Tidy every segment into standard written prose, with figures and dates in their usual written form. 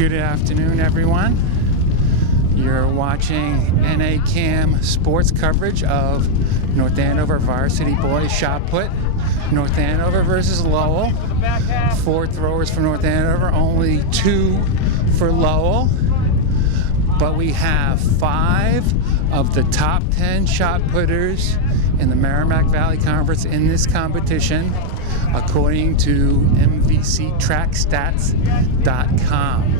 Good afternoon, everyone. You're watching NA Cam sports coverage of North Andover Varsity boys shot put. North Andover versus Lowell. 4 throwers for North Andover, only 2 for Lowell. But we have 5 of the top 10 shot putters in the Merrimack Valley Conference in this competition, according to MVCTrackStats.com.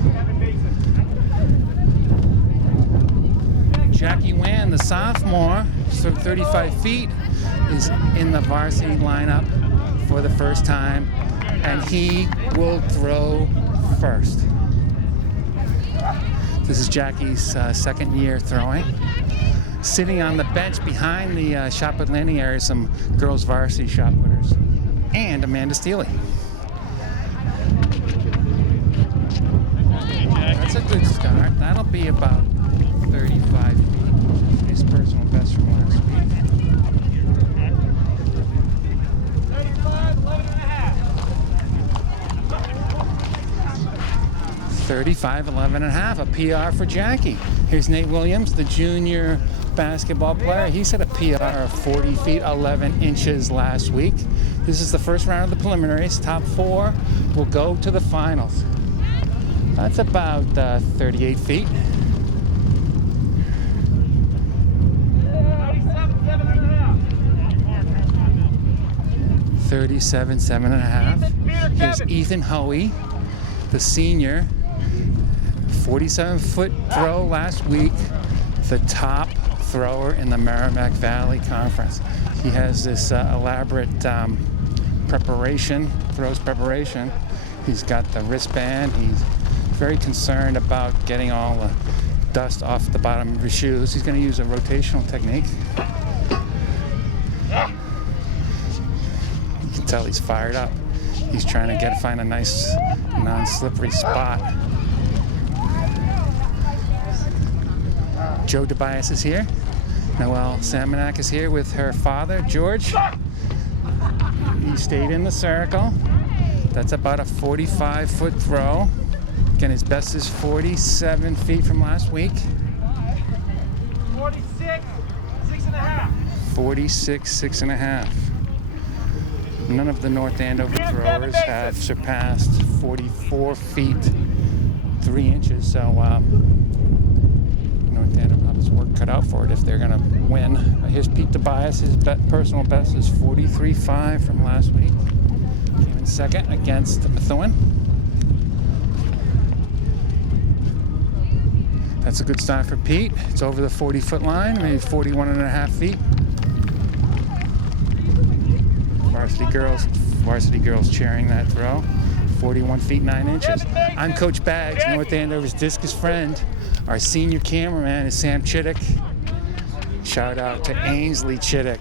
Jackie Wan, the sophomore, so 35 feet, is in the varsity lineup for the first time, and he will throw first. This is Jackie's second year throwing. Sitting on the bench behind the shot put landing area, some girls varsity shot putters, and Amanda Steele. That's a good start. That'll be about 35 feet. His personal best from last week. 35, 11 and a half, a PR for Jackie. Here's Nate Williams, the junior basketball player. He set a PR of 40 feet, 11 inches last week. This is the first round of the preliminaries. Top 4 will go to the finals. That's about 38 feet. 37, 7.5. Here's Ethan Hoey, the senior. 47-foot throw last week, the top thrower in the Merrimack Valley Conference. He has this elaborate throws preparation. He's got the wristband. He's very concerned about getting all the dust off the bottom of his shoes. He's going to use a rotational technique. You can tell he's fired up. He's trying to find a nice non-slippery spot. Joe DeBias is here. Noelle Samanak is here with her father, George. He stayed in the circle. That's about a 45-foot throw. Again, his best is 47 feet from last week. 46, 6.5. 46, 6.5. None of the North Andover throwers have surpassed 44 feet, 3 inches. So North Andover has his work cut out for it if they're going to win. Here's Pete DeBias. His personal best is 43.5 from last week. Came in second against Methuen. That's a good start for Pete. It's over the 40-foot line, maybe 41.5 feet. Varsity girls cheering that throw. 41 feet, 9 inches. I'm Coach Baggs, North Andover's discus friend. Our senior cameraman is Sam Chittick. Shout out to Ainsley Chittick.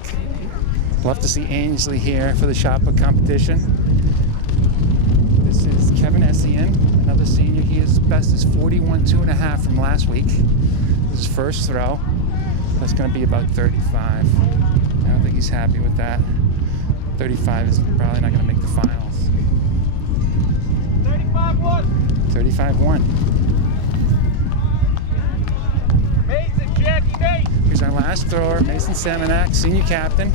Love to see Ainsley here for the shot put competition. This is Kevin Essien, another senior. His best is 41, 2.5 from last week. His first throw. That's going to be about 35. I don't think he's happy with that. 35 is probably not going to make the finals. 35-1. 35-1. Mason, Jackie, Nate. Here's our last thrower, Mason Samanak, senior captain.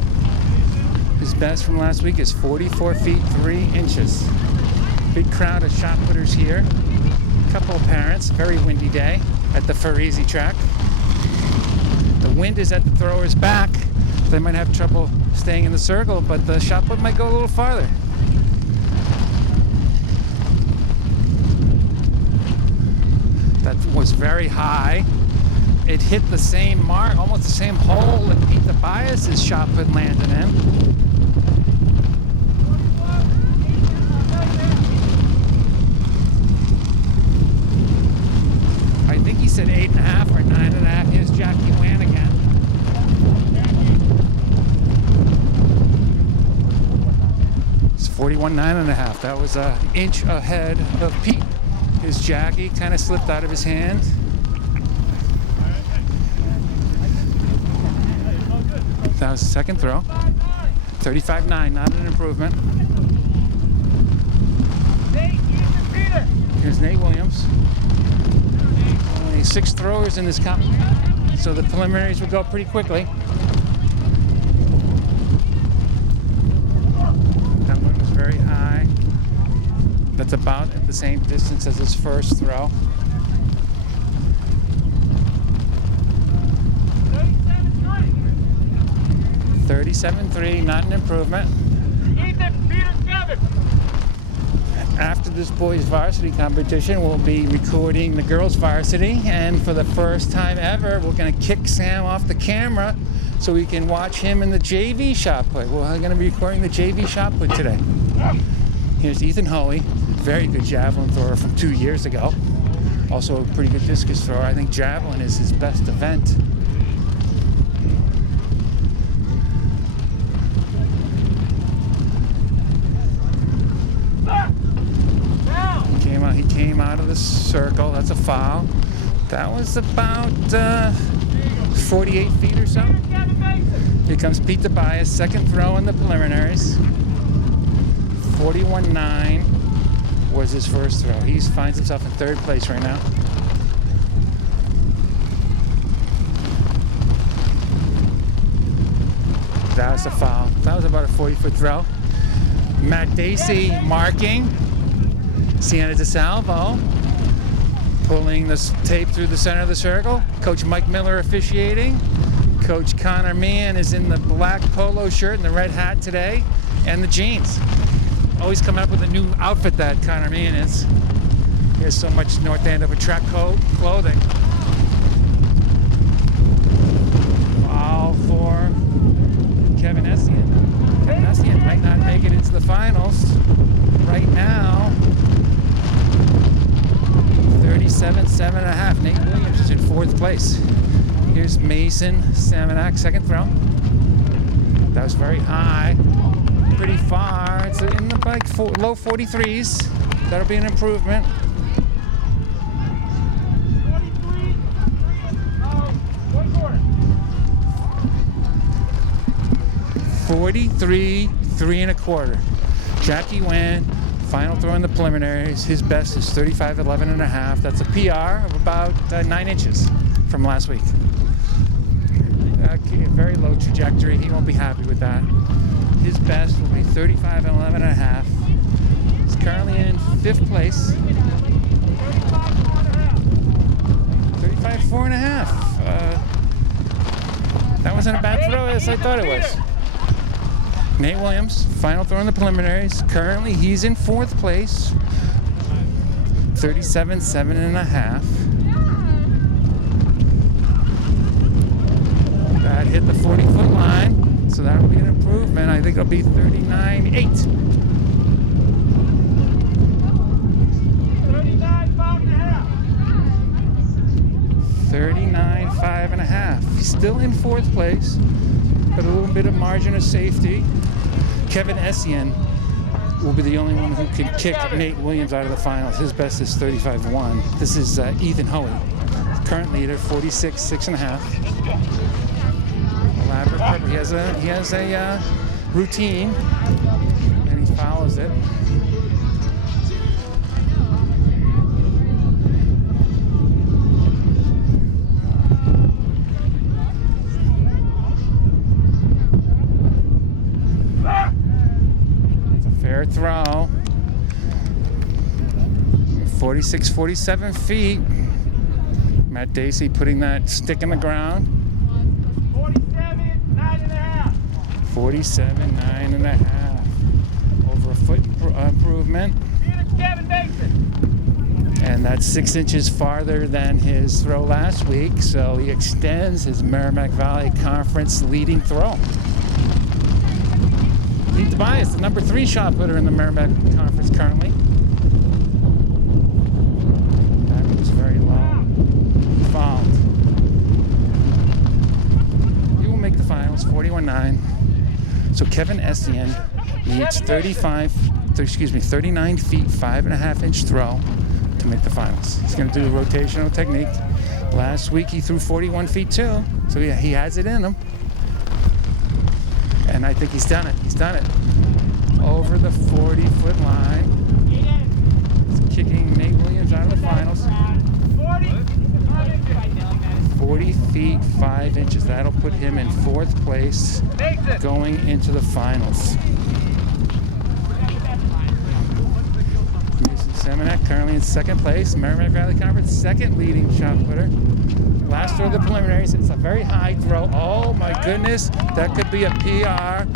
His best from last week is 44 feet, 3 inches. Big crowd of shot putters here. A couple of parents, very windy day at the Varsity track. The wind is at the thrower's back. They might have trouble staying in the circle, but the shot put might go a little farther. That was very high. It hit the same mark, almost the same hole that Pete DeBias' shot put landed in. I think he said 8.5 or 9.5. Here's Jackie Wan again. It's 41, 9.5. That was an inch ahead of Pete. Here's Jackie, kind of slipped out of his hand. That was the second throw. 35-9, not an improvement. Nate, Peter. Here's Nate Williams. only 6 throwers in this comp, so the preliminaries will go pretty quickly. That one was very high. That's about at the same distance as his first throw. 37.3, not an improvement. After this boys' varsity competition, we'll be recording the girls' varsity, and for the first time ever, we're going to kick Sam off the camera so we can watch him in the JV shot put. We're going to be recording the JV shot put today. Here's Ethan Hoey, very good javelin thrower from 2 years ago. Also a pretty good discus thrower. I think javelin is his best event. He came out of the circle. That's a foul. That was about 48 feet or so. Here comes Pete Tobias, second throw in the preliminaries. 41.9 was his first throw. He finds himself in 3rd place right now. That was a foul. That was about a 40-foot throw. Matt Dacey marking. Sienna DeSalvo pulling this tape through the center of the circle. Coach Mike Miller officiating. Coach Connor Meehan is in the black polo shirt and the red hat today, and the jeans. Always coming up with a new outfit, that Connor Meehan is. He has so much North Andover track clothing. All for Kevin Essien. Kevin Essien might not make it into the finals. Right now, 37.7.5. Nate Williams is in 4th place. Here's Mason Samanak, second throw. That was very high, pretty far. It's in the low 43s. That'll be an improvement. 43, 3 1/4. Jackie Wan, final throw in the preliminaries. His best is 35.11.5. That's a PR of about 9 inches from last week. Okay, very low trajectory. He won't be happy with that. His best will be 35.11.5. He's currently in 5th place. 35.4.5. That wasn't a bad throw as I thought it was. Nate Williams, final throw in the preliminaries. Currently, he's in 4th place. 37.7.5. That hit the 40-foot line, so that'll be an improvement. I think it'll be 39.8. 39.5.5. He's still in 4th place, but a little bit of margin of safety. Kevin Essien will be the only one who can kick Nate Williams out of the finals. His best is 35.1. This is Ethan Hoey, current leader, 46.6.5. Elaborate cover. He has a routine, and he follows it. Fair throw. 46, 47 feet. Matt Dacey putting that stick in the ground. 47.9.5. Over a foot improvement. And that's 6 inches farther than his throw last week, so he extends his Merrimack Valley Conference leading throw. Pete Tobias, the number 3 shot putter in the Merrimack Conference currently. That was very low. Fouled. He will make the finals, 41.9. So Kevin Essien needs 39 feet, 5.5 inch throw to make the finals. He's going to do the rotational technique. Last week he threw 41 feet too, so yeah, he has it in him. And I think he's done it. He's done it. Over the 40-foot line. He's kicking Nate Williams out of the finals. 40. feet 5 inches. That'll put him in 4th place going into the finals. Mason Semenak currently in 2nd place. Merrimack Valley Conference 2nd leading shot putter. Last throw of the preliminaries. It's a very high throw. Oh my goodness, that could be a PR.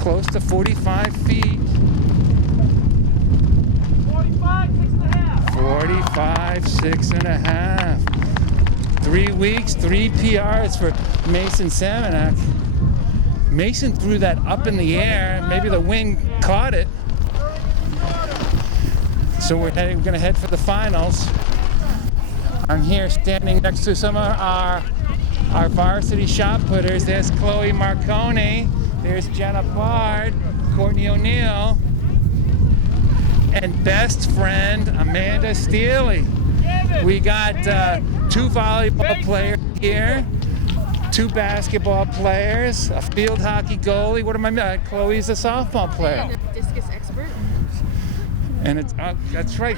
Close to 45 feet. 45, 6.5. 3 weeks, 3 PRs for Mason Semenak. Mason threw that up in the air. Maybe the wind caught it. So we're going to head for the finals. I'm here standing next to some of our varsity shot putters. There's Chloe Marconi. There's Jenna Bard, Courtney O'Neill, and best friend Amanda Steele. We got 2 volleyball players here, 2 basketball players, a field hockey goalie. What am I? Chloe's a softball player. And a discus expert. And it's that's right.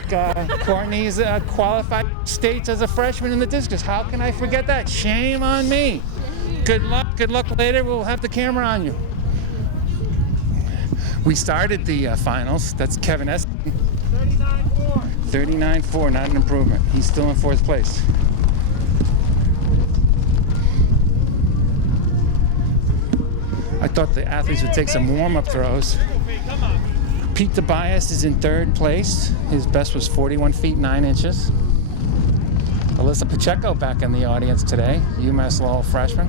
Courtney's qualified states as a freshman in the discus. How can I forget that? Shame on me. Good luck. Good luck later. We'll have the camera on you. We started the finals. That's Kevin S. 39-4. 39-4, not an improvement. He's still in 4th place. I thought the athletes would take some warm-up throws. Pete Tobias is in 3rd place. His best was 41 feet 9 inches. Alyssa Pacheco back in the audience today, UMass Lowell freshman.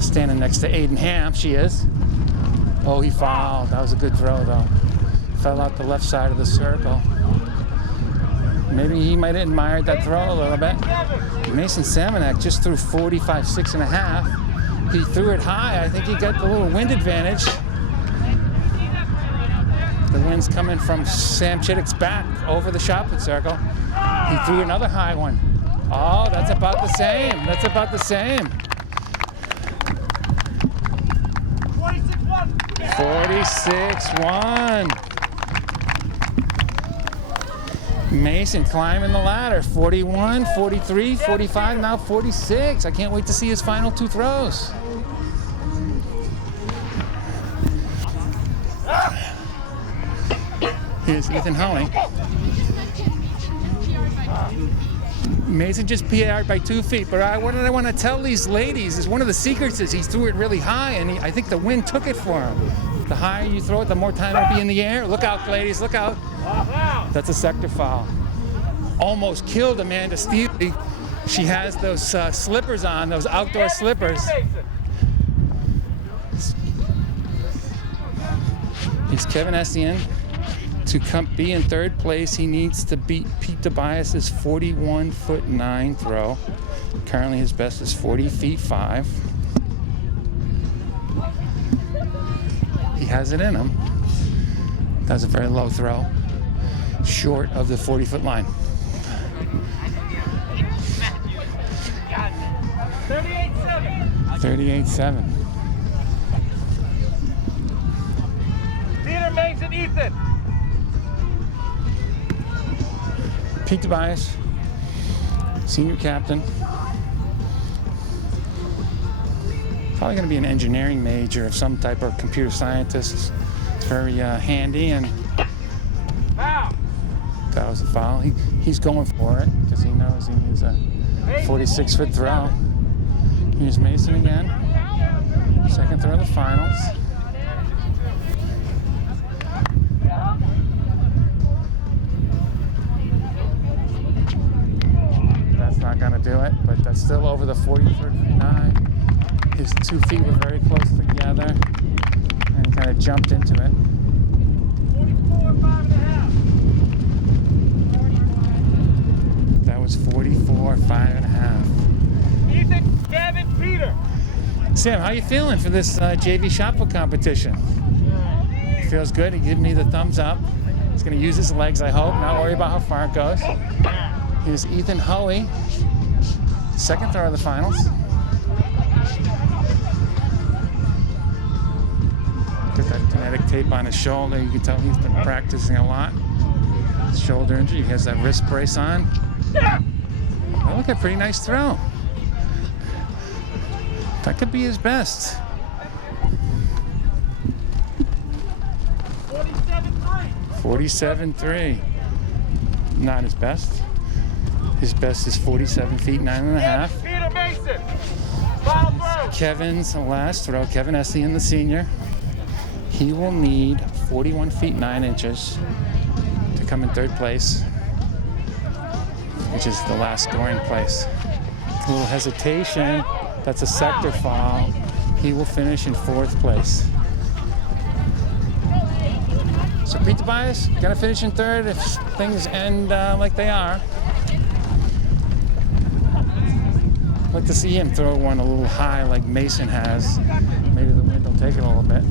Standing next to Aiden Ham, she is. Oh, he fouled. That was a good throw, though. Fell out the left side of the circle. Maybe he might have admired that throw a little bit. Mason Semenak just threw 45, 6.5. He threw it high. I think he got the little wind advantage. The wind's coming from Sam Chittick's back over the shot put circle. He threw another high one. Oh, that's about the same. That's about the same. 46-1. Mason climbing the ladder. 41, 43, 45, now 46. I can't wait to see his final 2 throws. Here's Ethan Hoey. Mason just PR'd by 2 feet, but what I want to tell these ladies is one of the secrets is he threw it really high, and I think the wind took it for him. The higher you throw it, the more time it'll be in the air. Look out, ladies, look out. That's a sector foul. Almost killed Amanda Steele. She has those slippers on, those outdoor slippers. He's Kevin Essien. To be in 3rd place, he needs to beat Pete Tobias's 41 foot 9 throw. Currently, his best is 40 feet 5. He has it in him. That was a very low throw, short of the 40 foot line. 38-7. Peter, Mason, Ethan. Pete Tobias, senior captain. Probably going to be an engineering major of some type, or computer scientist. It's very handy, and that was a foul. He's going for it because he knows he needs a 46-foot throw. Here's Mason again. 2nd throw of the finals. Not gonna do it, but that's still over the 40-foot 9. His 2 feet were very close together, and he kind of jumped into it. 44, 5.5. That was 44, 5.5. Ethan, Kevin, Peter. Sam, how you feeling for this JV shot put competition? Feels good. He gave me the thumbs up. He's gonna use his legs, I hope. Not worry about how far it goes. Here's Ethan Hoey, 2nd throw of the finals. Got that kinetic tape on his shoulder. You can tell he's been practicing a lot. Shoulder injury. He has that wrist brace on. That looked like a pretty nice throw. That could be his best. 47.3. Not his best. His best is 47 feet 9.5. Peter Mason. Foul throw. Kevin's last throw. Kevin Essien, the senior. He will need 41 feet 9 inches to come in third place, which is the last scoring place. A little hesitation. That's a sector foul. He will finish in fourth place. So Pete Tobias, gonna finish in third if things end like they are. I'd like to see him throw one a little high like Mason has. Maybe the wind will take it a little bit.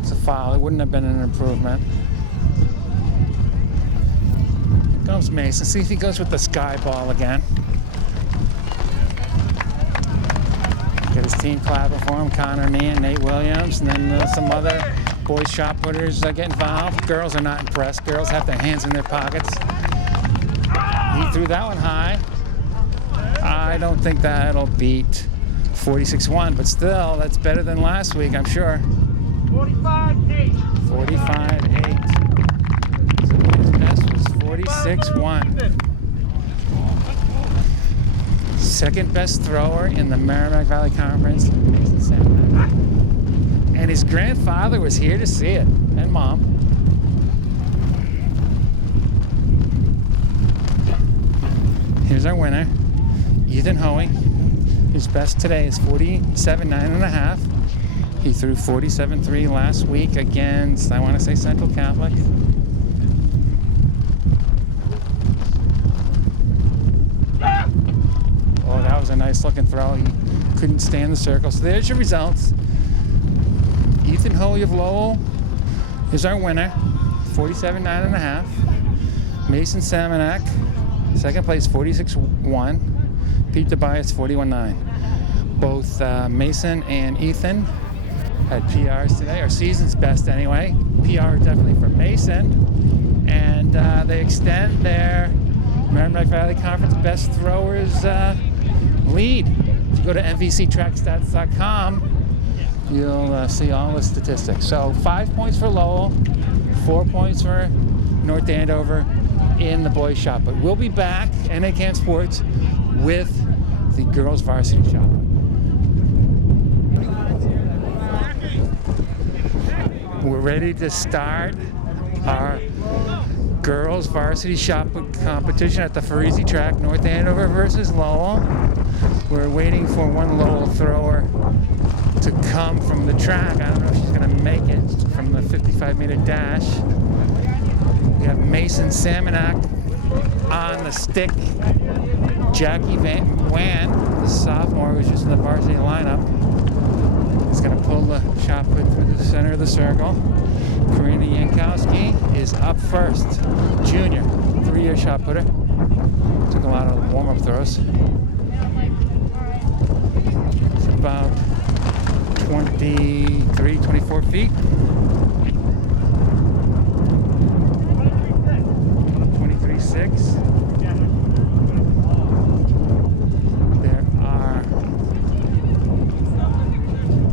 It's a foul. It wouldn't have been an improvement. Here comes Mason. See if he goes with the sky ball again. Get his team clapping for him. Connor, me, and Nate Williams. And then some other boys shot putters get involved. Girls are not impressed. Girls have their hands in their pockets. He threw that one high. I don't think that'll beat 46-1, but still, that's better than last week, I'm sure. 45-8. 45-8. So his best was 46-1. Second best thrower in the Merrimack Valley Conference, Mason Samanek. And his grandfather was here to see it, and mom. Here's our winner, Ethan Hoey. His best today is 47 9.5. He threw 47.3 last week against, I want to say, Central Catholic. Oh, that was a nice looking throw. He couldn't stand the circle. So there's your results. Ethan Hoey of Lowell is our winner, 47 9.5. Mason Samanek, second place, 46-1. Pete Tobias, 41-9. Both Mason and Ethan had PRs today, our season's best anyway. PR definitely for Mason. And they extend their Merrimack Valley Conference best throwers lead. If you go to mvctrackstats.com, you'll see all the statistics. So 5 points for Lowell, 4 points for North Andover in the boys' shot. But we'll be back, NA Camp Sports, with the girls' varsity shot. We're ready to start our girls' varsity shot put competition at the Varsity track, North Andover versus Lowell. We're waiting for one Lowell thrower to come from the track. I don't know if she's going to make it from the 55-meter dash. We have Mason Samanek on the stick. Jackie Van Wan, the sophomore who's just in the varsity lineup, is going to pull the shot put through the center of the circle. Karina Yankowski is up first. Junior, 3-year shot putter. Took a lot of warm-up throws. It's about 23, 24 feet. 23.6. There are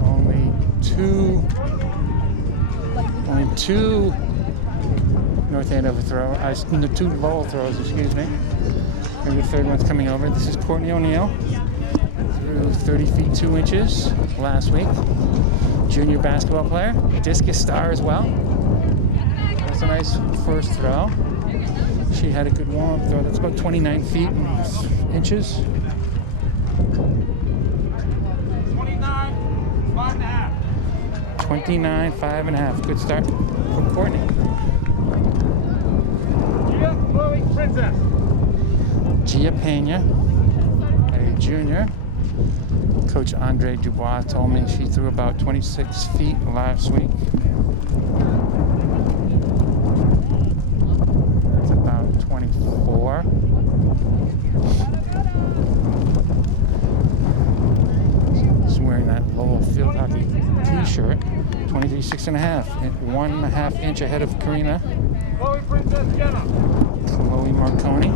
only two North Andover throws, two Lowell throws, excuse me. Maybe the third one's coming over. This is Courtney O'Neill. Threw 30 feet 2 inches last week. Junior basketball player, discus star as well. That's a nice first throw. She had a good warm-up throw. That's about 29 feet inches. 29, 5.5. Good start for Courtney. Gia Pena, a junior. Coach Andre Dubois told me she threw about 26 feet last week. That's about 24. She's wearing that Lowell field hockey t-shirt. shirt. 23.6.5. 1.5 inch ahead of Karina. Chloe Princess Jenna. Chloe Marconi,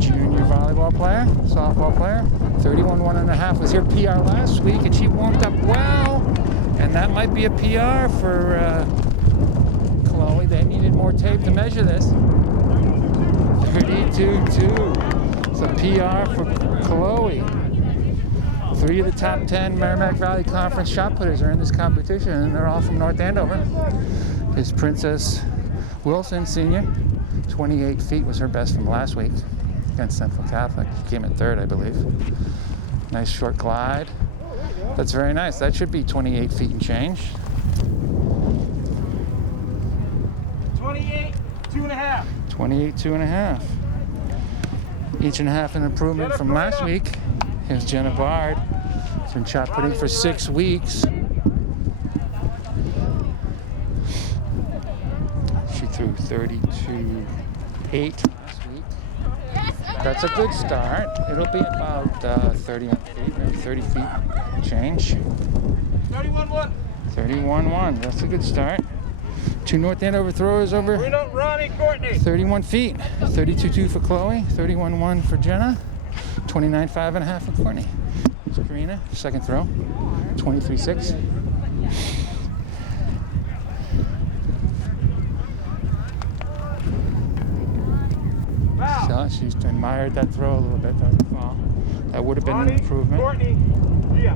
junior volleyball player, softball player. 31.1.5 was her PR last week, and she warmed up well. And that might be a PR for Chloe. They needed more tape to measure this. 32.2. It's a PR for Chloe. 3 of the top 10 Merrimack Valley Conference shot putters are in this competition, and they're all from North Andover. Here's Princess Wilson, senior. 28 feet was her best from last week against Central Catholic. She came in third, I believe. Nice short glide. That's very nice. That should be 28 feet and change. 28, 2.5. 28, 2.5. Each and a half an improvement from last week. Here's Jenna Bard. She's been shot putting for 6 weeks. She threw 32.8 last week. That's a good start. It'll be about 31 feet, maybe 30 feet change. 31-1. 31.1. That's a good start. 2 North Andover throwers over Reno, Ronnie, Courtney. 31 feet. 32.2 for Chloe. 31.1 for Jenna. 29.5.5 for Courtney. Here's Karina, second throw. 23.6. So she's admired that throw a little bit. Doesn't fall. That would have been an improvement. Courtney. Yeah.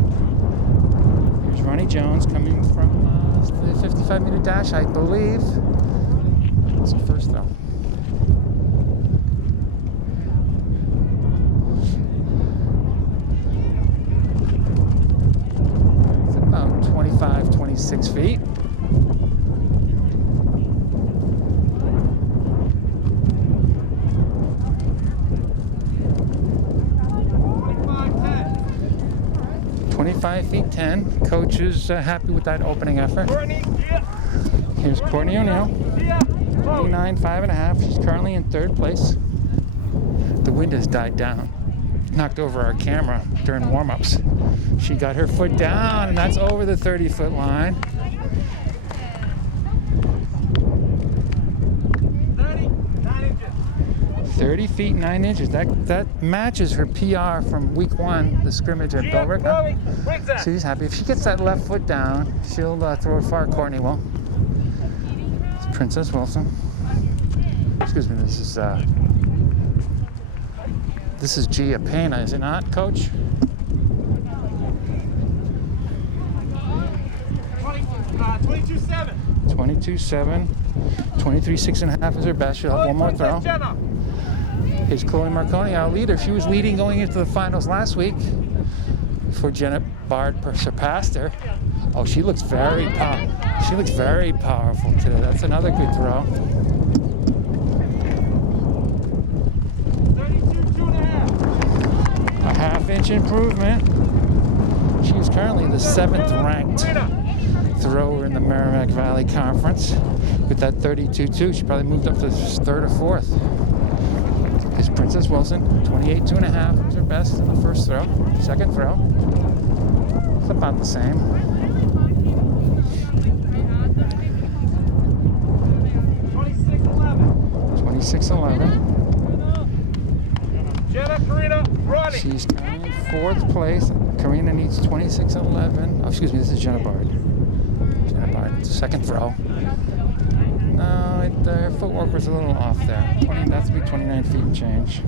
Here's Ronnie Jones coming from the 55-meter dash, I believe. It's the first throw. It's about 25, 26 feet. Feet 10. Coach is happy with that opening effort. Courtney. Yeah. Here's Courtney O'Neill. Yeah. 29.5.5. She's currently in third place. The wind has died down. Knocked over our camera during warm-ups. She got her foot down, and that's over the 30-foot line. 30 feet 9 inches. That matches her PR from week 1, the scrimmage at Bellrick. She's happy. If she gets that left foot down, she'll throw it far. Courtney will. It's Princess Wilson. Excuse me. This is Gia Pena, is it not, Coach? 22.7. 22.7. 23.6.5 is her best. She'll have one more throw. Here's Chloe Marconi, our leader. She was leading going into the finals last week before Jenna Bard surpassed her. Oh, she looks very powerful today. That's another good throw. 32.5. A half-inch improvement. She is currently the 7th ranked thrower in the Merrimack Valley Conference. With that 32.2, she probably moved up to 3rd or 4th. Is Princess Wilson, 28.2.5 was her best in the first throw. Second throw, it's about the same. 26.11. Jenna, Karina, Ronnie. She's in 4th place. Karina needs 26.11. Oh, excuse me, this is Jenna Bard. Jenna Bard, it's a second throw. No, her footwork was a little off there. That's be 29 feet and change.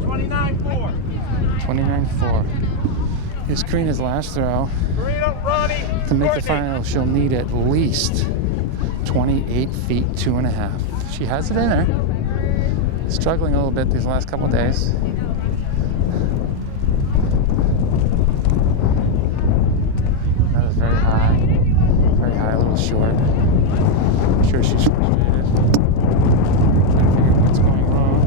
29.4. 29.4. Here's Karina's last throw. Karina, Ronnie, To make the Courtney. final, she'll need at least 28 feet 2.5. She has it in her. Struggling a little bit these last couple of days. That was very high, a little short. I'm sure she's frustrated. Trying to figure out what's going wrong.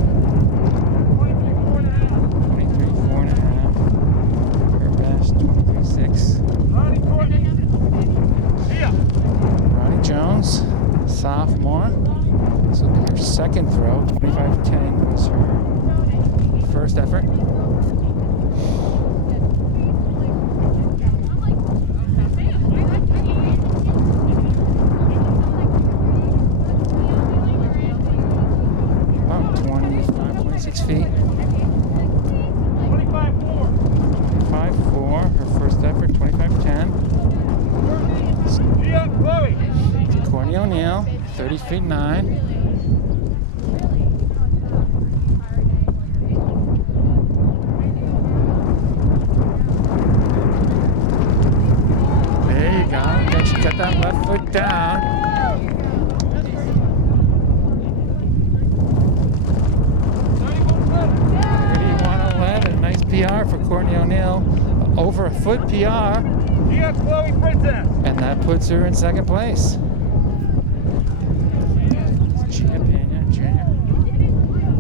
23.4.5. Her best, 23.6. Ronnie, Courtney. Yeah. Ronnie Jones, sophomore. This will be her second throw. 25-10 was her first effort. O'Neill, 30 feet 9. There you go. Then she got that left foot down. 31:11. Nice PR for Courtney O'Neill. Over a foot PR. Gia Chloe Princess. And that puts her in second place. Gia Pena Jr.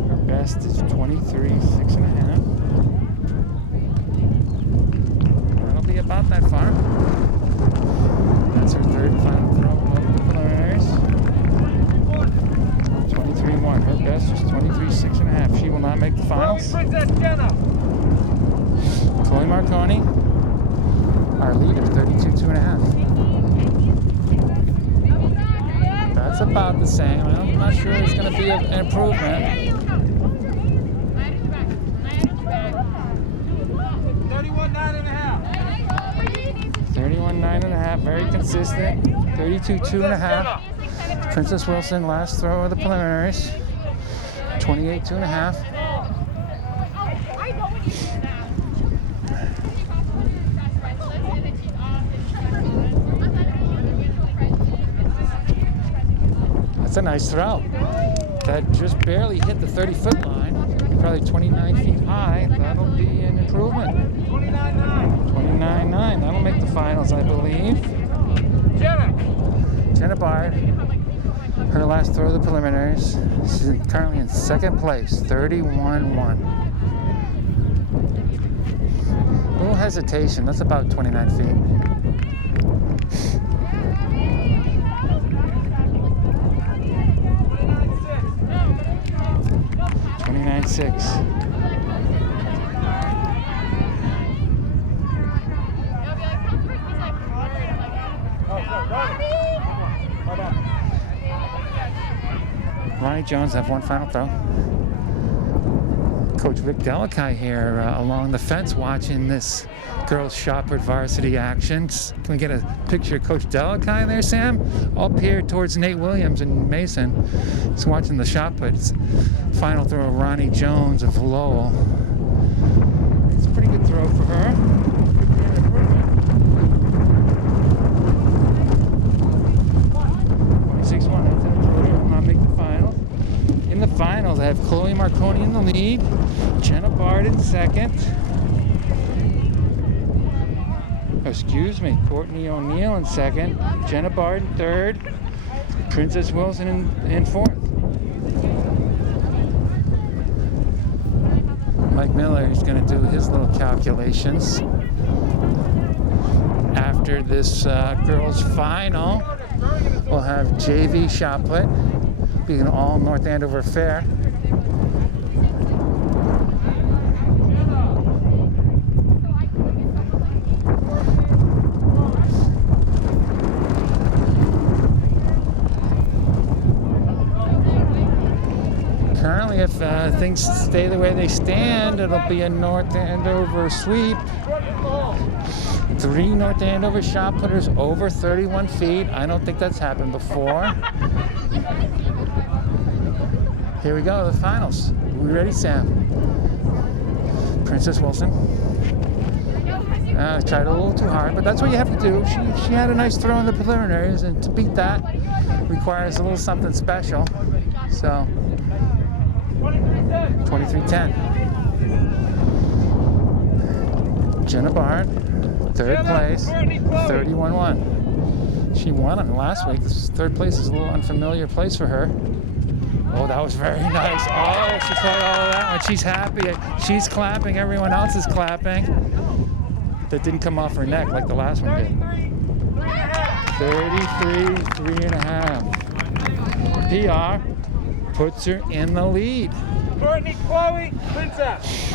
Her best is 23.6.5. That'll be about that far. That's her third and final throw of the preliminaries. 23.1. Her best is 23.6.5. She will not make the Chloe finals. Princess Jenna. Chloe Marconi, our leader, 32.2.5. That's about the same. I'm not sure it's going to be an improvement. 31.9.5, very consistent. 32.2.5. Princess Wilson, last throw of the preliminaries. 28.2.5. That's a nice throw. That just barely hit the 30-foot line. Probably 29 feet high. That'll be an improvement. 29.9. That'll make the finals, I believe. Jenna Bard. Her last throw of the preliminaries. She's currently in second place. 31.1. A little hesitation. That's about 29 feet. 29.6. Ronnie Jones have one final throw. Coach Rick Delakai here along the fence watching this girls shot put varsity action. Can we get a picture of Coach Delakai there, Sam? Up here towards Nate Williams and Mason. He's watching the shot puts. Final throw of Ronnie Jones of Lowell. It's a pretty good throw for her. Could be an improvement. 26.1. That's an improvement. Will not make the finals. In the finals, I have Chloe Marconi in the lead. Jenna Bard in second. Excuse me, Courtney O'Neill in second. Jenna Bard in third. Princess Wilson in fourth. Mike Miller is going to do his little calculations. After this girls' final, we'll have JV shot put, being an all North Andover affair. Currently, if things stay the way they stand, it'll be a North Andover sweep. 3 North Andover shot putters over 31 feet. I don't think that's happened before. Here we go, the finals. We ready, Sam? Princess Wilson. Tried a little too hard, but that's what you have to do. She had a nice throw in the preliminaries, and to beat that requires a little something special. So, 23.10. Jenna Bard, third place, 31.1. She won it last week. This third place is a little unfamiliar place for her. Oh, that was very nice. Oh, she played all of that one. She's happy. She's clapping. Everyone else is clapping. That didn't come off her neck like the last one did. 33.3.5. PR puts her in the lead. Courtney Chloe Princess.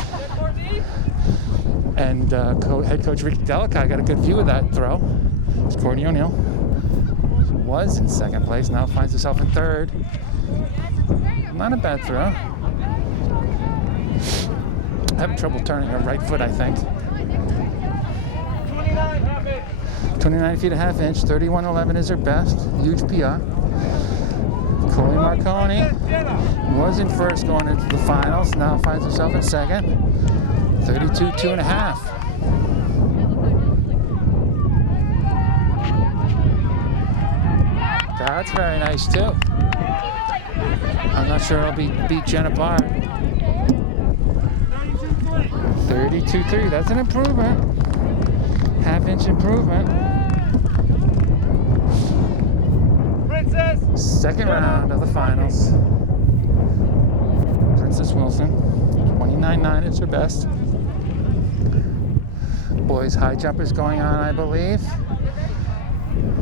And head coach Rick Delakai got a good view of that throw. It's Courtney O'Neill. She was in second place, now finds herself in third. Not a bad throw. Having trouble turning her right foot, I think. 29, 29 feet a half inch, 31.11 is her best, huge PR. Chloe Marconi was in first going into the finals, now finds herself in second, 32 2.5. That's very nice too. I'm not sure I'll beat Jenna Bard. 32.3, that's an improvement. Half-inch improvement. Princess. Second round of the finals. Princess Wilson, 29.9 is her best. Boys high jump is going on, I believe.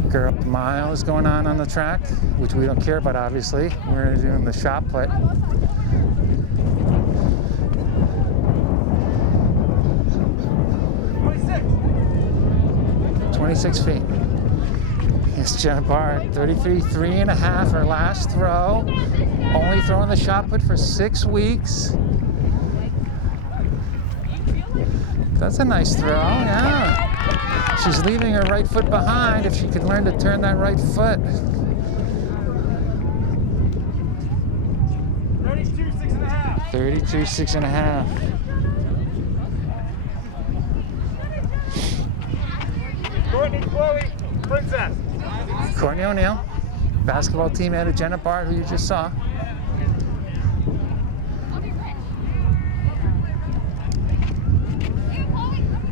Girl mile is going on the track, which we don't care about, obviously. We're doing the shot put. 26 feet. It's Jenna Bard, 33 3.5, her last throw. Only throwing the shot put for 6 weeks. That's a nice throw, yeah. She's leaving her right foot behind. If she could learn to turn that right foot. 32 6.5. 32 6.5. Courtney, Chloe, Princess. Courtney O'Neill, basketball teammate of Jenna Bard, who you just saw.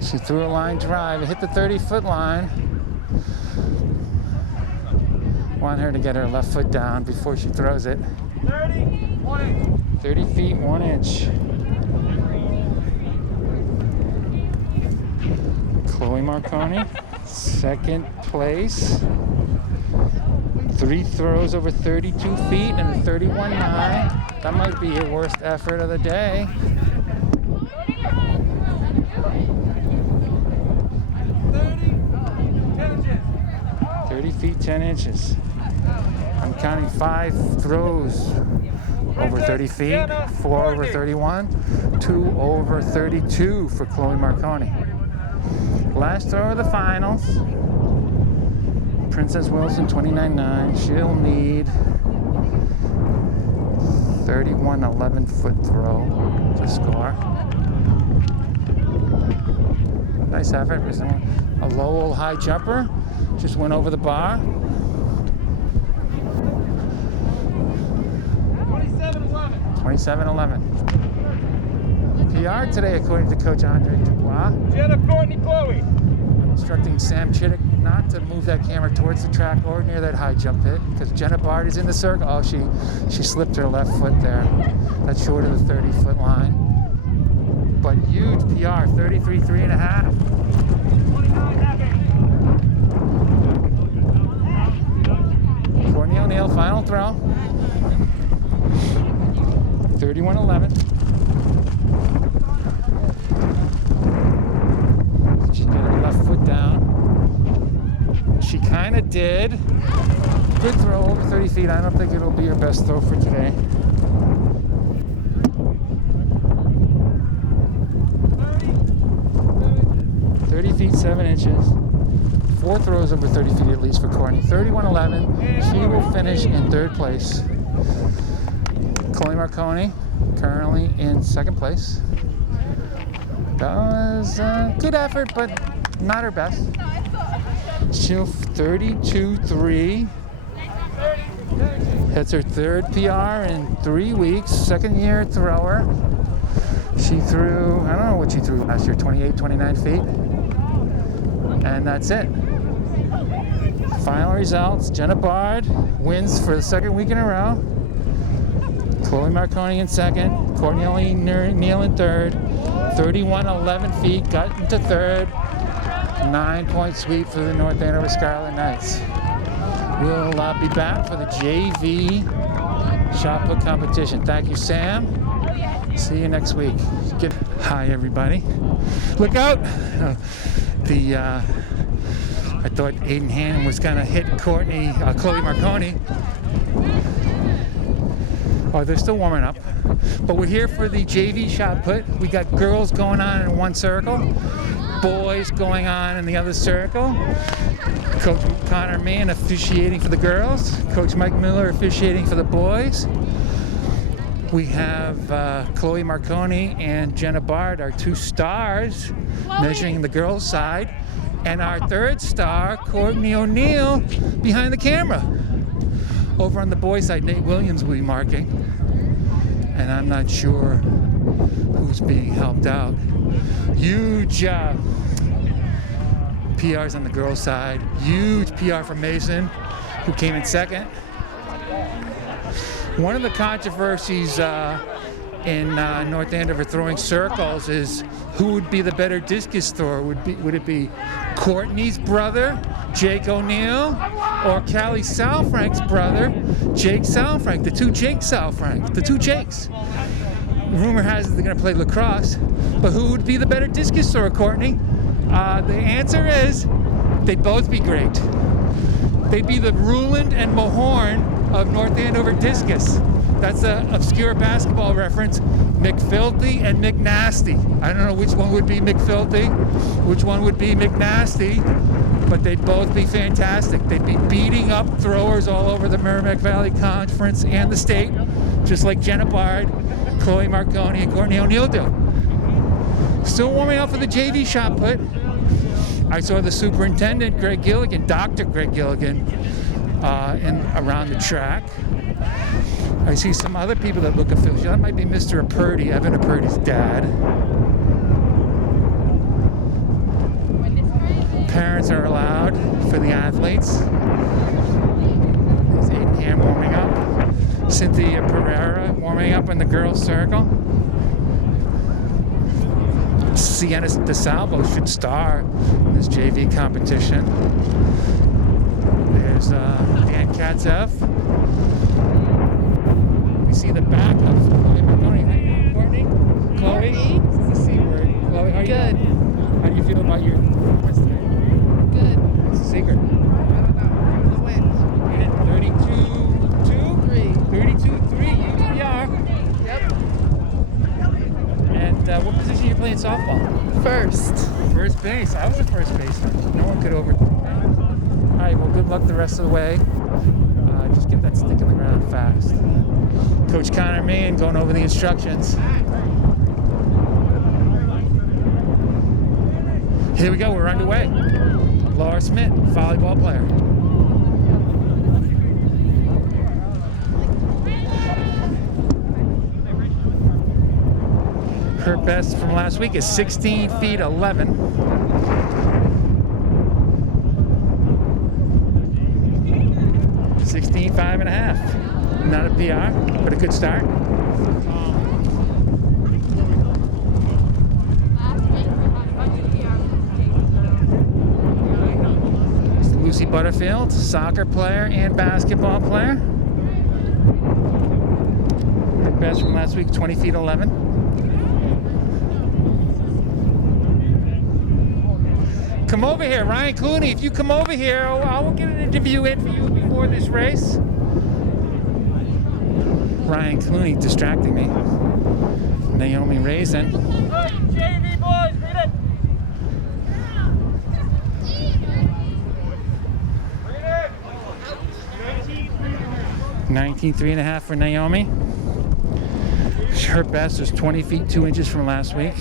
She threw a line drive, it hit the 30-foot line. Want her to get her left foot down before she throws it. 30, 1 inch. 30 feet, 1 inch. Chloe Marconi, second place. 3 throws over 32 feet and a 31.9. That might be your worst effort of the day. 30 feet, 10 inches. I'm counting 5 throws over 30 feet, 4 over 31, 2 over 32 for Chloe Marconi. Last throw of the finals. Princess Wilson, 29.9. She'll need 31.11 foot throw to score. Nice effort. A low old high jumper. Just went over the bar. 27.11. PR today, according to Coach Andre Dubois. Jenna, Courtney, Chloe. I'm instructing Sam Chittick not to move that camera towards the track or near that high jump pit because Jenna Bard is in the circle. Oh, she slipped her left foot there. That's short of the 30-foot line. But huge PR, 33 3.5. 29.5. Courtney O'Neill, final throw. 31.11. She got her left foot down. She kind of did. Good throw over 30 feet. I don't think it'll be her best throw for today. 30 feet, 7 inches. 4 throws over 30 feet at least for Courtney. 31.11. She will finish in 3rd place. Chloe Marconi, currently in 2nd place. That was a good effort, but not her best. She'll 32.3. That's her 3rd PR in 3 weeks. 2nd year thrower. She threw, I don't know what she threw last year, 28, 29 feet. And that's it. Final results, Jenna Bard wins for the 2nd week in a row. Chloe Marconi in 2nd, Courtney O'Neill in 3rd, 31.11 feet, got into 3rd, 9-point sweep for the North Andover Scarlet Knights. We'll be back for the JV shot put competition. Thank you, Sam. See you next week. Hi, everybody. Look out! I thought Aiden Hannon was gonna hit Chloe Marconi. Oh, they're still warming up. But we're here for the JV shot put. We got girls going on in one circle. boys going on in the other circle. Coach Connor Mann officiating for the girls. Coach Mike Miller officiating for the boys. We have Chloe Marconi and Jenna Bard, our two stars, measuring the girls' side. And our third star, Courtney O'Neill, behind the camera. Over on the boys' side, Nate Williams will be marking. And I'm not sure who's being helped out. Huge PRs on the girls' side. Huge PR from Mason, who came in second. One of the controversies in North Andover throwing circles is who would be the better discus thrower? Would it be Courtney's brother, Jake O'Neill, or Callie Salfrank's brother, Jake Salfrank? The two Jake Salfrank, the two Jakes. Rumor has it they're going to play lacrosse, but who would be the better discus thrower, Courtney? The answer is they'd both be great. They'd be the Ruland and Mahorn of North Andover discus. That's an obscure basketball reference. McFilthy and McNasty. I don't know which one would be McFilthy, which one would be McNasty, but they'd both be fantastic. They'd be beating up throwers all over the Merrimack Valley Conference and the state, just like Jenna Bard, Chloe Marconi, and Courtney O'Neill do. Still warming up for the JV shot put. I saw the superintendent, Greg Gilligan, Dr. Greg Gilligan, around the track. I see some other people that look official. That might be Mr. Apurdy, Evan Apurdy's dad. Parents are allowed for the athletes. There's Aiden Ham warming up. Cynthia Pereira warming up in the girls' circle. Sienna DeSalvo should star in this JV competition. There's Dan Katzev. We see the back of Chloe Marconi right now. Courtney? Chloe? This is the C word. Chloe, how are you? Good. How do you feel about your performance today? Good. What's the secret? The win. You hit 32-2? 3. 32-3, huge PR. Yep. And what position are you playing softball? First. First base. I was first baseman. No one could overthrow me. All right, well, good luck the rest of the way. Just get that stick in the ground fast. Coach Connor Mann going over the instructions. Here we go, we're underway. Laura Smith, volleyball player. Her best from last week is 16 feet 11. 16.5.5. Not a PR, but a good start. Lucy Butterfield, soccer player and basketball player. Her best from last week, 20 feet 11. Come over here, Ryan Clooney. If you come over here, I will get an interview in for you before this race. Ryan Clooney distracting me. Naomi Raisin. JV boys, read it. 19.3.5 for Naomi. Her best was 20 feet 2 inches from last week.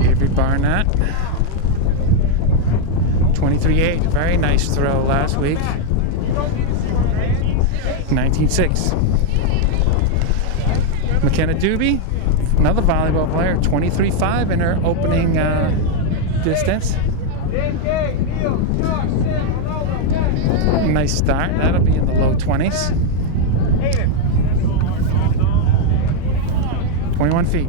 Avery Barnett. 23.8. Very nice throw last week. 19.6. McKenna Doobie, another volleyball player, 23.5 in her opening distance. Nice start. That'll be in the low 20s. 21 feet.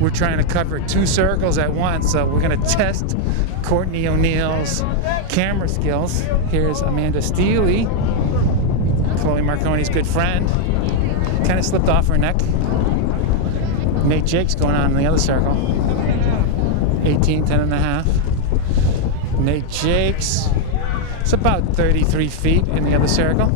We're trying to cover 2 circles at once, so we're going to test Courtney O'Neill's camera skills. Here's Amanda Steele, Chloe Marconi's good friend. Kind of slipped off her neck. Nate Jake's going on in the other circle. 18, 10.5. Nate Jake's, it's about 33 feet in the other circle.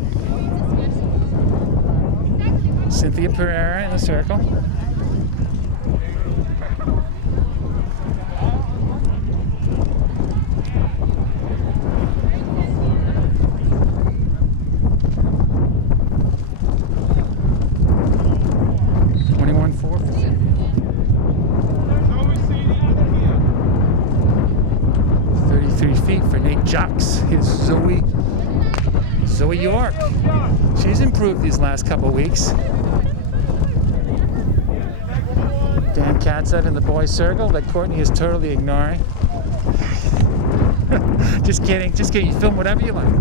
Cynthia Pereira in the circle. .21.4 for Cynthia. 33 feet for Nate Jocks. Here's Zoe York. She's improved these last couple weeks. Dan Katzev in the boys' circle that Courtney is totally ignoring. Just kidding. You film whatever you like.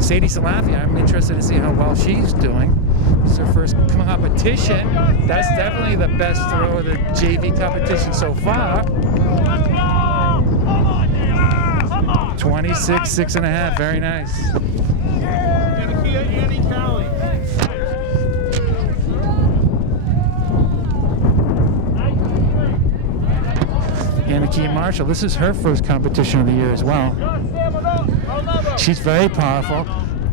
Sadie Salafia, I'm interested to see how well she's doing. It's her first competition. That's definitely the best throw of the JV competition so far. 26, 6.5. Very nice. Anakia Marshall, this is her first competition of the year as well. She's very powerful.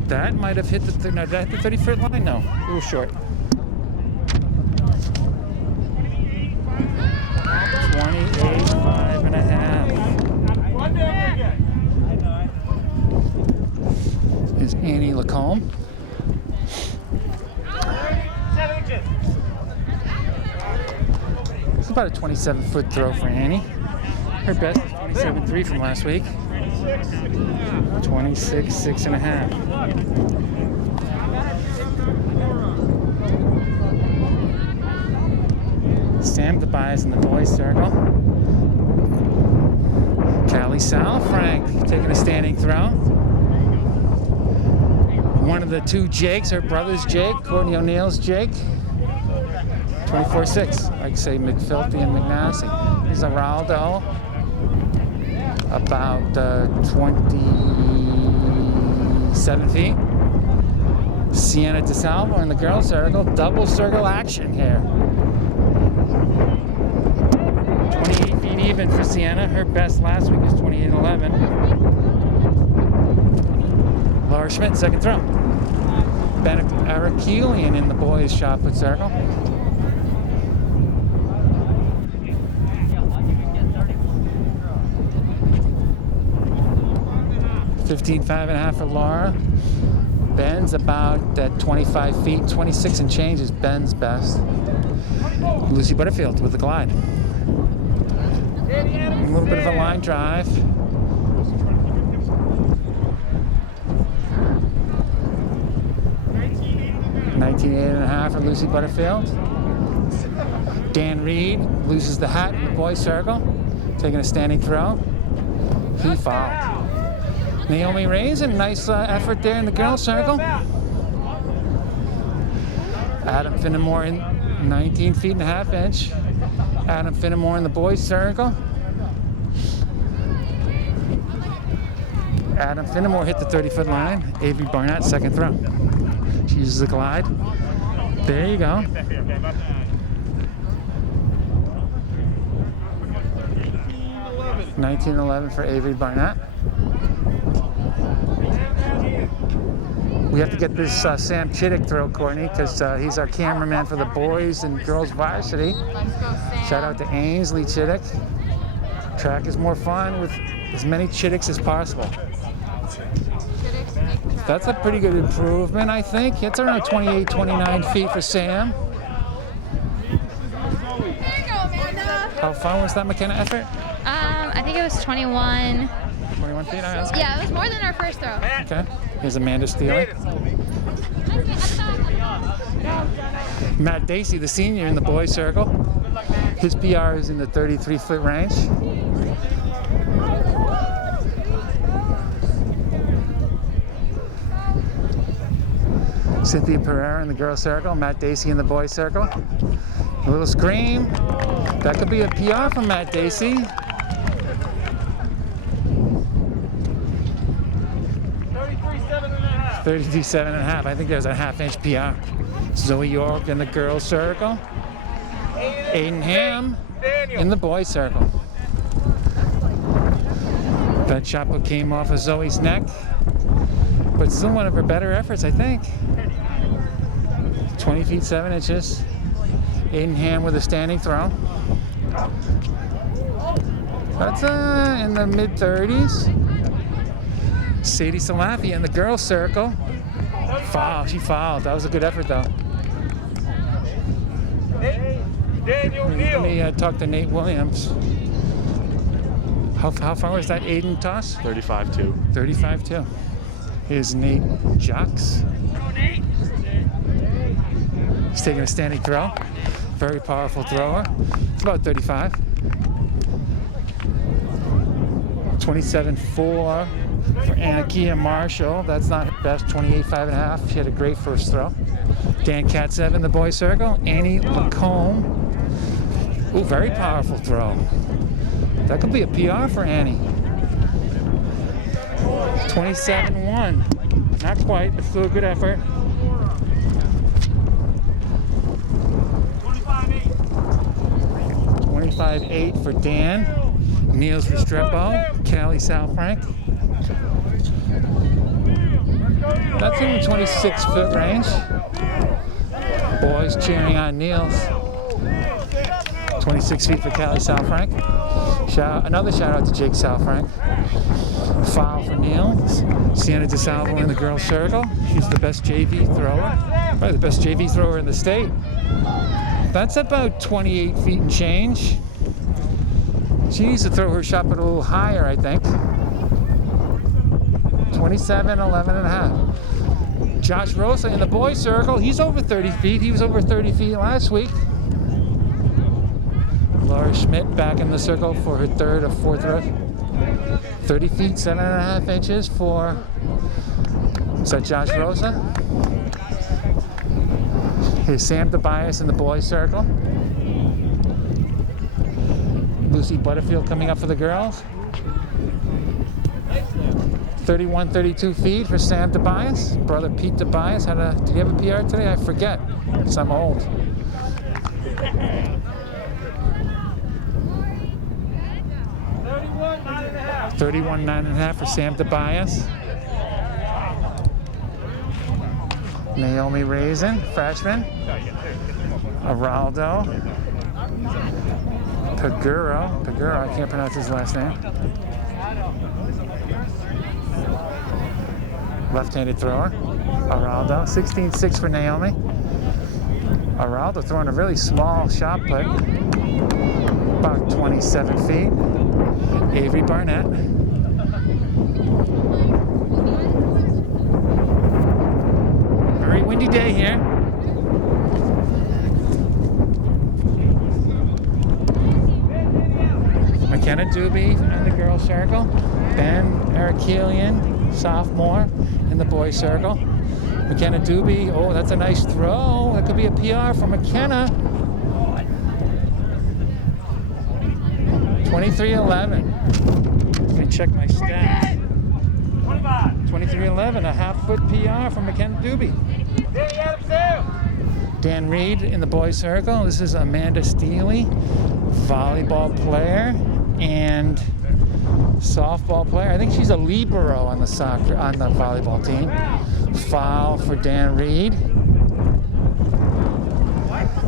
That might have hit the 30-foot line. No, a little short. 28, 5.5. Is Annie Lacombe. It's about a 27-foot throw for Annie. Her best is 27.3 from last week. 26, 6.5. Sam Tobias in the boys' circle. Callie Salfrank taking a standing throw. One of the two Jakes, her brother's Jake, Courtney O'Neill's Jake. 24.6, like say McFilthy and McNasty. Here's Araldo, about 27 feet. Sienna DeSalvo in the girls' circle, double circle action here. 28 feet even for Sienna. Her best last week is 28.11. Laura Schmidt, second throw. Benedict Arakelian in the boys' shot put circle. 15.5.5 for Laura. Ben's about at 25 feet, 26 and change is Ben's best. Lucy Butterfield with the glide. A little bit of a line drive. $19.8.5 for Lucy Butterfield. Dan Reed loses the hat in the boys' circle, taking a standing throw. He fouled. Naomi Reyes, a nice effort there in the girls' circle. Adam Finnemore in 19 feet and a half inch. Adam Finnemore in the boys' circle. Adam Finnemore hit the 30-foot line. Avery Barnett, second throw. She uses the glide. There you go. $19.11 for Avery Barnett. We have to get this Sam Chittick throw, Courtney, because he's our cameraman for the boys and girls varsity. Let's go, Sam. Shout out to Ainsley Chittick. Track is more fun with as many Chitticks as possible. That's a pretty good improvement, I think. It's around 28, 29 feet for Sam. There you go, Amanda. How fun was that McKenna effort? I think it was 21. 21 feet? Yeah, it was more than our first throw. Okay. Here's Amanda Steele. Matt Dacey, the senior in the boys' circle. His PR is in the 33-foot range. Cynthia Pereira in the girls' circle. Matt Dacey in the boys' circle. A little scream. That could be a PR from Matt Dacey. 32.7.5. I think there's a half-inch PR. Zoe York in the girls' circle. Aiden Ham in the boys' circle. That shot put came off of Zoe's neck, but still one of her better efforts, I think. 20 feet 7 inches. Aiden Ham with a standing throw. That's in the mid-30s. Sadie Salafi in the girls' circle. Foul. She fouled. That was a good effort, though. Let me talk to Nate Williams. How far was that Aiden toss? 35-2. 35-2. Here's Nate Jocks. He's taking a standing throw. Very powerful thrower. It's about 35. 27-4 for Anakia Marshall. That's not her best. 28-5.5. She had a great first throw. Dan Katsev in the boys' circle. Annie Lacombe. Ooh, very powerful throw. That could be a PR for Annie. 27-1. Not quite, but still a good effort. 25-8 for Dan. Niels Restrepo. Callie Salfrank. That's in the 26-foot range. Boys cheering on Niels. 26 feet for Callie Salfrank. Another shout out to Jake Salfrank. Foul for Niels. Sienna DeSalvo in the girls' circle. She's the best JV thrower. Probably the best JV thrower in the state. That's about 28 feet and change. She needs to throw her shot but a little higher, I think. 27-11.5. Josh Rosa in the boys' circle. He's over 30 feet. He was over 30 feet last week. Laura Schmidt back in the circle for her third or fourth row. 30 feet, 7.5 inches for, is that Josh Rosa? Here's Sam Tobias in the boys' circle. Lucy Butterfield coming up for the girls. 31-32 feet for Sam Tobias. Brother Pete Tobias did he have a PR today? I forget, because I'm old. 31-9.5 for Sam Tobias. Naomi Raisin, freshman. Araldo. Paguro, I can't pronounce his last name. Left-handed thrower. Araldo, 16-6 for Naomi. Araldo throwing a really small shot put. About 27 feet. Avery Barnett. Very windy day here. McKenna Doobie in the girls' circle. Ben Erakelian, sophomore, in the boys' circle. McKenna Doobie, oh, that's a nice throw. That could be a PR for McKenna. 23-11. Let me check my stats. 23-11, a half-foot PR from McKenna Doobie. Dan Reed in the boys' circle. This is Amanda Steele, volleyball player and softball player. I think she's a libero on the volleyball team. Foul for Dan Reed.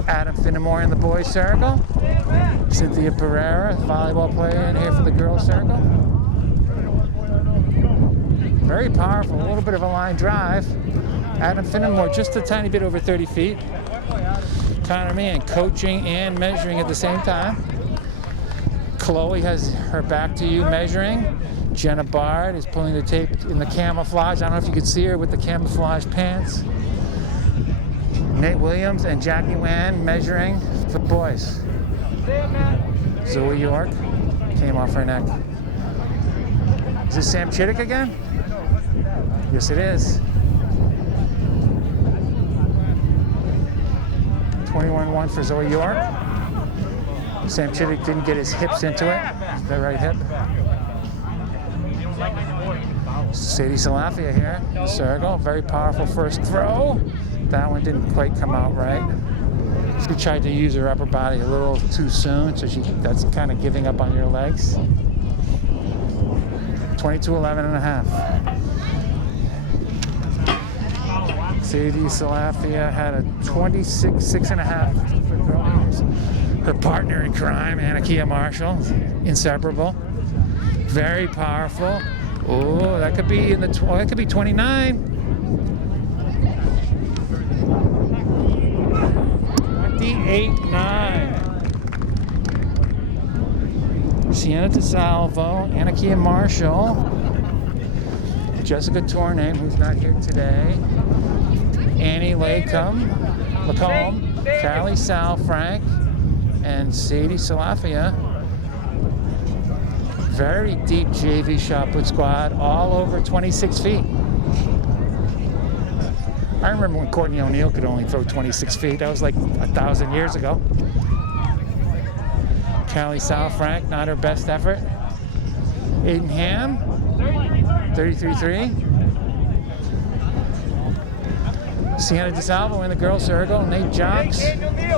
Adam Finnemore in the boys' circle. Cynthia Pereira, volleyball player in here for the girls' circle. Very powerful, a little bit of a line drive. Adam Finnemore just a tiny bit over 30 feet. Connor Meehan coaching and measuring at the same time. Chloe has her back to you measuring. Jenna Bard is pulling the tape in the camouflage. I don't know if you could see her with the camouflage pants. Nate Williams and Jackie Wan measuring for the boys. Zoe York came off her neck. Is this Sam Chittick again? Yes, it is. 21-1 for Zoe York. Sam Chittick didn't get his hips into it, the right hip. Sadie Salafia here, circle, very powerful first throw. That one didn't quite come out right. She tried to use her upper body a little too soon, so that's kind of giving up on your legs. 22-11.5. Sadie Salafia had a 26.5 for throw meters. Her partner in crime, Anakia Marshall, inseparable. Very powerful. Oh, that could be in the that could be 29. 28.9. Sienna DeSalvo, Anakia Marshall, Jessica Torname, who's not here today, Annie Lacombe, Callie Salfrank, and Sadie Salafia. Very deep JV shot put squad, all over 26 feet. I remember when Courtney O'Neill could only throw 26 feet. That was like 1,000 years ago. Callie Salfrank, not her best effort. Aiden Ham, 33.3. Sienna DeSalvo in the girls' circle. Nate Jocks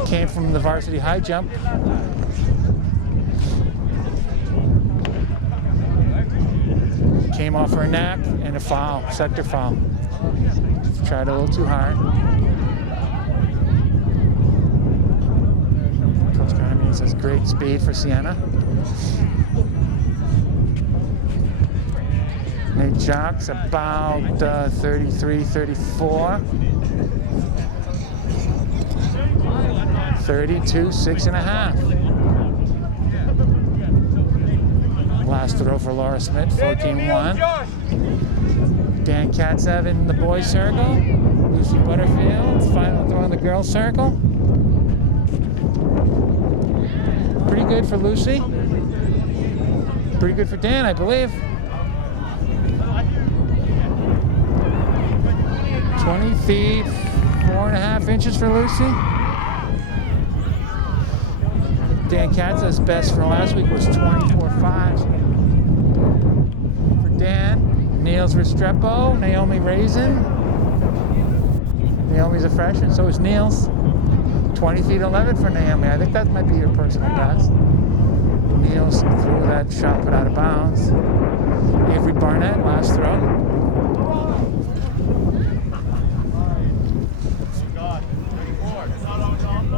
came from the varsity high jump. Came off her neck and a foul, sector foul. Tried a little too hard. Coach Carney says great speed for Sienna. Nate Jocks about 33, 34. 32, 6.5. Last throw for Laura Smith, 14-1. Dan Katzev in the boys' circle. Lucy Butterfield, final throw in the girls' circle. Pretty good for Lucy. Pretty good for Dan, I believe. 20 feet, 4.5 inches for Lucy. Dan Katzev's best for last week was 24.5. For Dan, Niels Restrepo, Naomi Raisin. Naomi's a freshman, so is Niels. 20 feet 11 for Naomi. I think that might be your personal best. Niels threw that shot put out of bounds. Avery Barnett, last throw.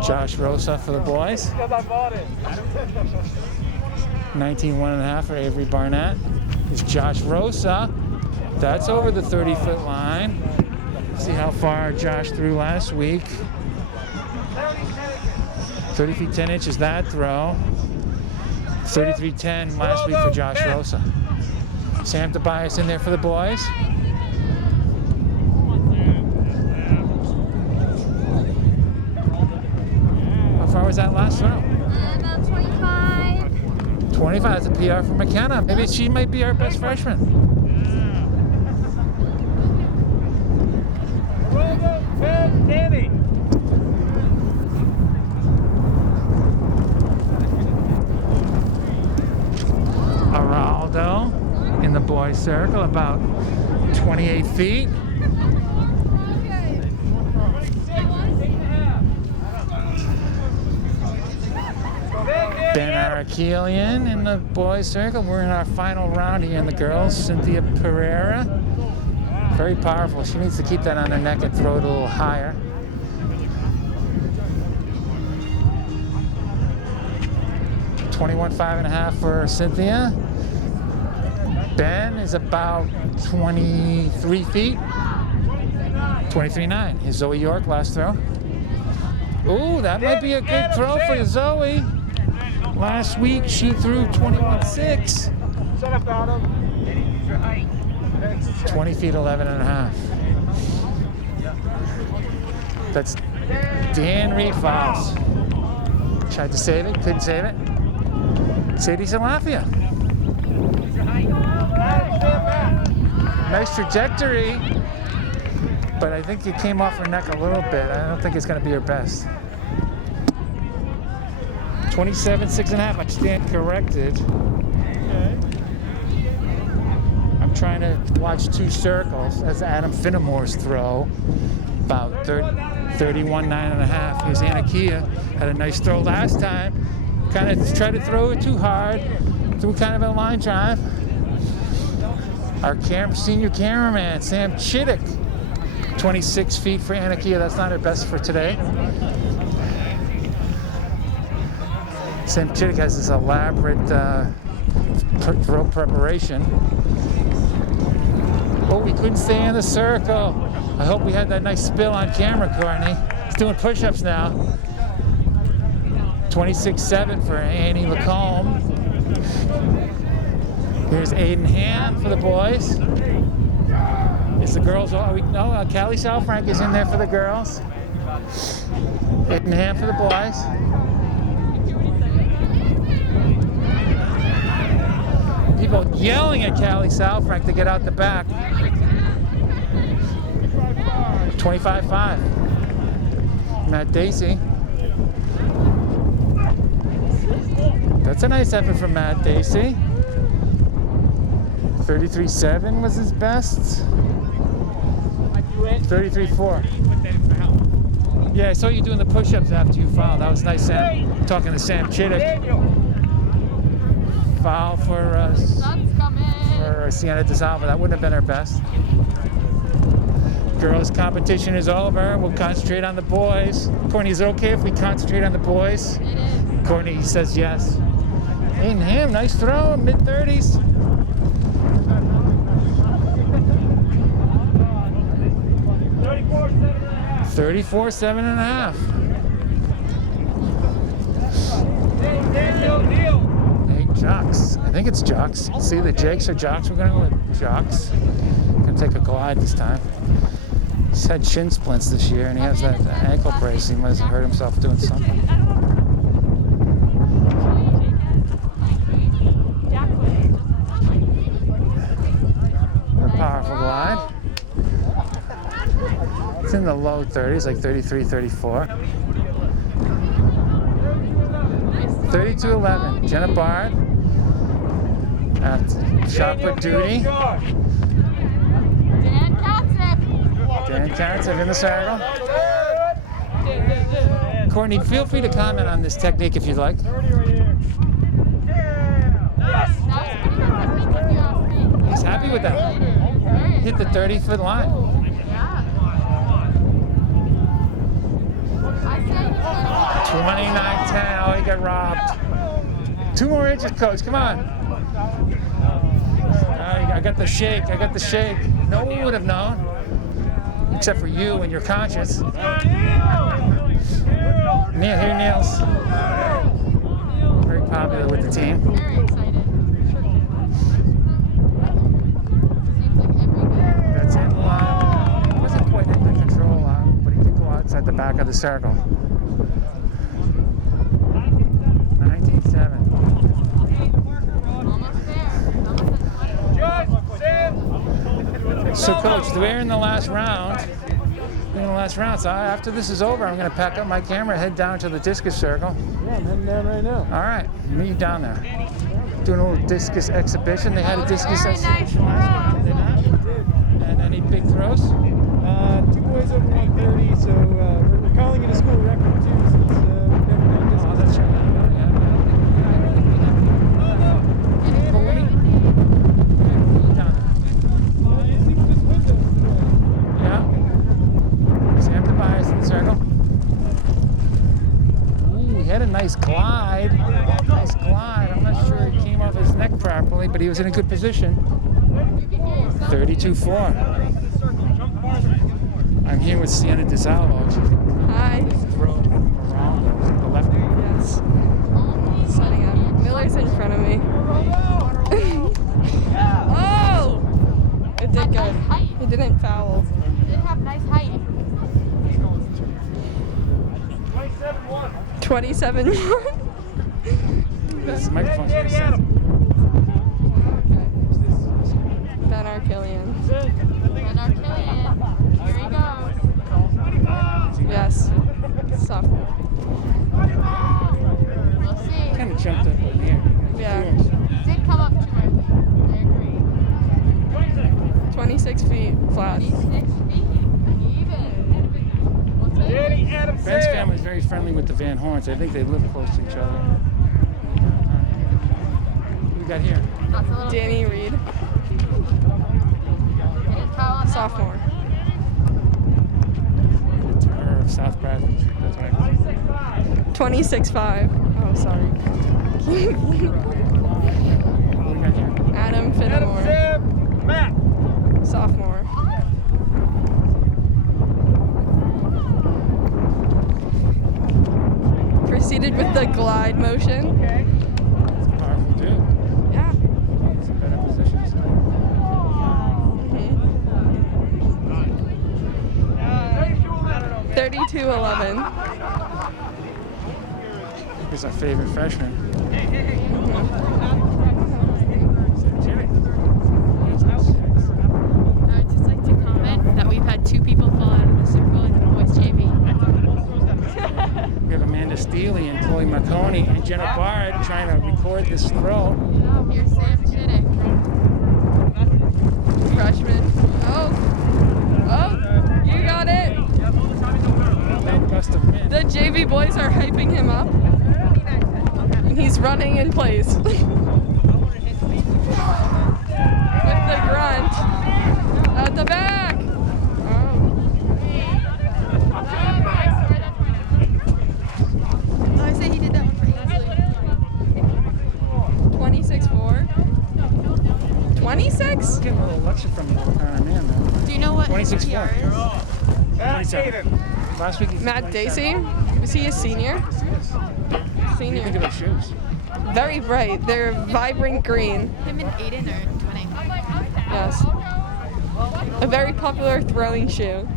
Josh Rosa for the boys. 19.1.5 for Avery Barnett. Is Josh Rosa. That's over the 30-foot line. See how far Josh threw last week. 30 feet 10 inches that throw. 33.10 last week for Josh Rosa. Sam Tobias in there for the boys. How far was that last throw? About 25. 25, that's a PR for McKenna. Maybe she might be our best freshman. Araldo in the boys' circle, about 28 feet. Ben Arakelian in the boys' circle. We're in our final round here in the girls. Cynthia Pereira. Very powerful. She needs to keep that on her neck and throw it a little higher. $21.5.5 for Cynthia. Ben is about 23 feet. 23.9. Is Zoe York last throw? Ooh, that might be a good throw for Zoe. Last week she threw 21.6. 20 feet 11.5. That's Dan Reed fouls. Tried to save it, couldn't save it. Sadie Salafia. Nice trajectory, but I think it came off her neck a little bit. I don't think it's going to be her best. 27.6.5. I stand corrected. I'm trying to watch two circles. That's Adam Finnemore's throw. About 31.9.5. Here's Anakia. Had a nice throw last time. Kind of tried to throw it too hard. Threw kind of a line drive. Our senior cameraman, Sam Chittick, 26 feet for Anakia. That's not her best for today. Sam Chittick has this elaborate throw preparation. Oh, we couldn't stay in the circle. I hope we had that nice spill on camera, Courtney. He's doing push-ups now. 26-7 for Annie Lacombe. Here's Aiden Ham for the boys. It's the girls. Oh, no, Callie Salfrank is in there for the girls. Aiden Ham for the boys. People yelling at Callie Salfrank to get out the back. 25-5. Matt Dacey. That's a nice effort from Matt Dacey. 33-7 was his best. 33-4. Yeah, I saw you doing the push-ups after you fouled. That was nice, Sam. Talking to Sam Chittick. Foul for Sienna DeSalva. That wouldn't have been her best. Girls' competition is over. We'll concentrate on the boys. Courtney, is it okay if we concentrate on the boys? It is. Courtney says yes. Aiden Ham, nice throw, mid-30s. $34, 7.5. Hey, Jocks. I think it's Jocks. See the Jakes or Jocks? We're going to go with Jocks. Going to take a glide this time. He's had shin splints this year, and he has that ankle brace. He must have hurt himself doing something. A powerful glide. It's in the low 30s, like 33, 34. 32-11. Jenna Bard. Shot put duty. Dan Katzif in the circle. Courtney, feel free to comment on this technique if you'd like. He's happy with that. Hit the 30-foot line. 29-10. Oh, he got robbed. 2 more inches, coach. Come on. I got the shake. I got the shake. No one would have known, except for you and your conscience. Neil, here, Niels. Very popular with the team. Very excited. That's in line. Wasn't quite in the control line, but he did go outside the back of the circle. 19-7. So, Coach, we're in the last round. So after this is over, I'm going to pack up my camera, head down to the discus circle. Yeah, I'm heading down right now. All right, meet you down there. Doing a little discus exhibition. They had a discus Very exhibition nice last week, did they not? And any big throws? 2 boys over 130, so we're calling it a school record too, since we've never done discus. Oh, that's right. Nice glide. Nice glide. I'm not sure it came off his neck properly, but he was in a good position. 32-4. I'm here with Sienna DeSalvo. Hi. Throw around the left. Yes. Setting up. Miller's in front of me. Oh! It did good. It didn't foul. It did have nice height. 27-1. This microphone's very sensitive. Ben Arcillian. And our Killian. Here he goes. Yes. Sophomore. We'll see. Kind of jumped up in here. Yeah. Did come up too early. I agree. 26 feet flat. 26 feet. Even. We'll take it. Ben's family is very friendly with the Van Horns. I think they live close to each other. What we got here? That's a little Danny Reed. Didn't foul on that Sophomore. one. of South Bradley. That's what I mean. 26.5. Oh, sorry. What do we got here? Adam Finnemore, Sam, Matt. sophomore. Proceeded with the glide motion. Okay. It's powerful too. Yeah. It's a better position. Mhm. 32.11. He's our favorite freshman. I would just like to comment that we've had 2 people fall out of the circle in the boys JV. We have Amanda Steele and Chloe Marconi and Jenna Bard trying to record this throw. Here's Sam Chittick. Freshman. Oh. Oh, you got it. Late gust of wind. The JV boys are hyping him up. And he's running in place. With the grunt. At the back. I say he did that one for easily. 26.4. 26? Getting a little lecture from the man, though. Do you know what 26 his PR is? 27. Last week he was Matt 27. Dacey? Was he a senior? Yes, he is. What do you think of Senior. those shoes? Very bright. They're vibrant green. Him and Aiden are twinning. Yes. A very popular throwing shoe.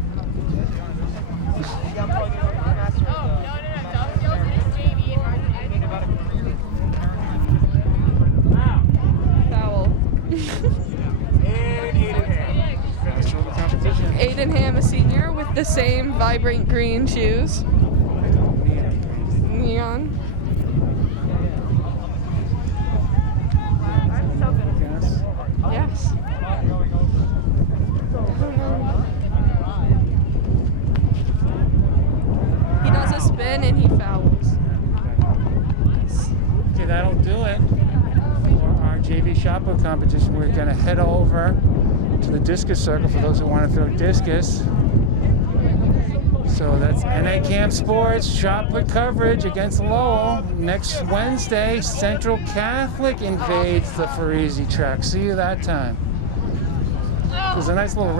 Foul. Finish with the competition. Aiden Ham, a senior, with the same vibrant green shoes. Neon. Yes. He does a spin and he fouls. Okay, that'll do it for our JV shot put competition. We're going to head over to the discus circle for those who want to throw discus. So that's NA Camp Sports shot put coverage against Lowell. Next Wednesday, Central Catholic invades the Farisi track. See you that time. There's a nice little